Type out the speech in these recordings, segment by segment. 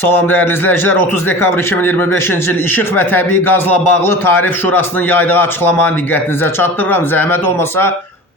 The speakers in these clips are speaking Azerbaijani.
Salam dəyərli izləyicilər, 30 dekabr 2025-ci il İşıq və Təbii Qazla bağlı Tarif Şurasının yaydığı açıqlamanı diqqətinizə çatdırıram. Zəhmət olmasa,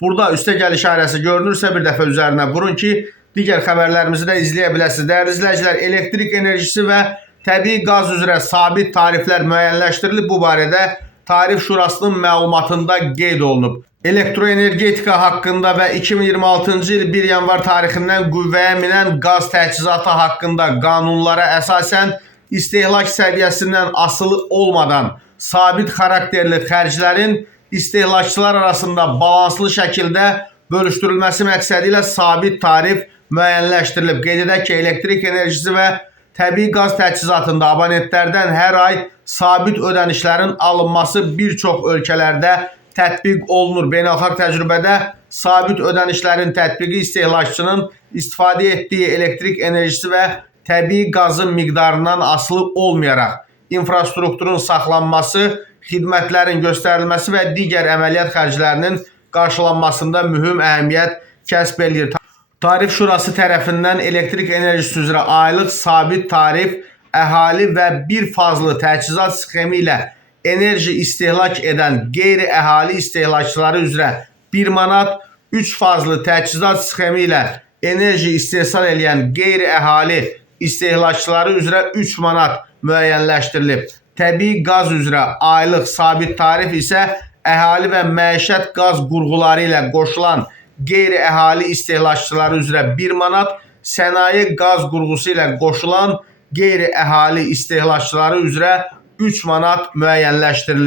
burada üstəgəl işarəsi görünürsə bir dəfə üzərinə vurun ki, digər xəbərlərimizi də izləyə biləsiniz. Dəyərli izləyicilər, elektrik enerjisi və təbii qaz üzrə sabit tariflər müəyyənləşdirilib. Bu barədə Tarif Şurasının məlumatında qeyd olunub. Elektroenergetika haqqında və 2026-cı il 1 yanvar tarixindən qüvvəyə minən qaz təchizatı haqqında qanunlara əsasən istehlak səviyyəsindən asılı olmadan sabit xarakterli xərclərin istehlakçılar arasında balanslı şəkildə bölüşdürülməsi məqsədi ilə sabit tarif müəyyənləşdirilib. Qeyd edək ki, elektrik enerjisi və təbii qaz təchizatında abonentlərdən hər ay sabit ödənişlərin alınması bir çox ölkələrdə tətbiq olunur. Beynəlxalq təcrübədə sabit ödənişlərin tətbiqi istehlakçının istifadə etdiyi elektrik enerjisi və təbii qazın miqdarından asılı olmayaraq infrastrukturun saxlanması, xidmətlərin göstərilməsi və digər əməliyyat xərclərinin qarşılanmasında mühüm əhəmiyyət kəsb edir. Tarif Şurası tərəfindən elektrik enerjisi üzrə aylıq sabit tarif əhali və bir fazlı təchizat sxemi ilə enerji istehlak edən qeyri-əhali istehlakçıları üzrə 1 manat, 3 fazlı təchizat sxemi ilə enerji istehsal edən qeyri-əhali istehlakçıları üzrə 3 manat müəyyənləşdirilib. Təbii qaz üzrə aylıq sabit tarif isə əhali və məişət qaz qurğuları ilə qoşulan qeyri-əhali istehlakçıları üzrə 1 manat, sənaye qaz qurğusu ilə qoşulan qeyri-əhali istehlakçıları üzrə 3 manat müəyyənləşdirilir.